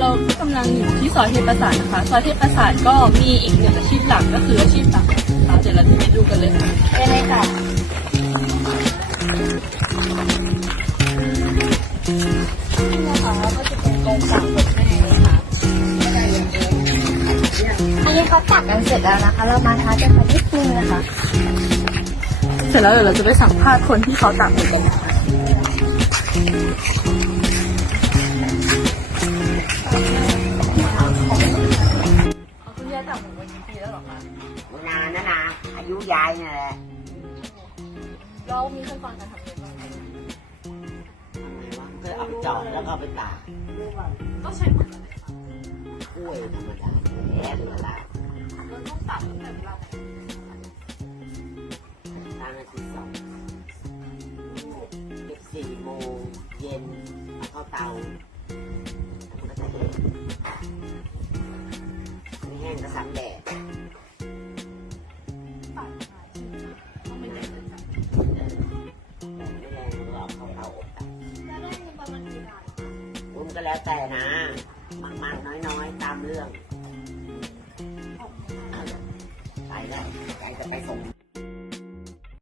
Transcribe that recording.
เรากำลังอยู่ที่ซอยเทพประสาทนะคะซอยเทพประสาทก็มีอีกหนึ่งอาชีพหลักก็คืออาชีพตักนะคะเดี๋ยวเราจะไปดูกันเลยค่ะได้เลยค่ะนี่นะคะก็จะเป็นตรงฝั่งรถแม่เลยค่ะอันนี้เขาตักกันเสร็จแล้วนะคะ เรามาท้ากันมานิดนึงนะคะ เสร็จแล้วเดี๋ยวเราจะไปสัมภาษณ์คนที่เขาตักหมูกันนะคะ กหมูมากี่ปีแล้วหรอคะนานนะนะอายุยายนี่นแหละเรามีขั้นตอนการทำยังไงบ้างคะทำไมวะก็เอาไปเจาะแล้วก็เอาไปตากต้องใช้หมึกอะไรคะกล้วยธรรมดาแหนหรืออะไรเราต้องตักตั้งแต่เวลาไหนตั้งแต่ที่สองเก็บสี่โมงเย็นเอาเข้าเตาแล้วมันก็จะแห้งไม่แห้งก็สังแดด ก็แล้วแต่นะ มากๆน้อยๆ ตามเรื่อง ไปแล้ว ใจจะไปส่ง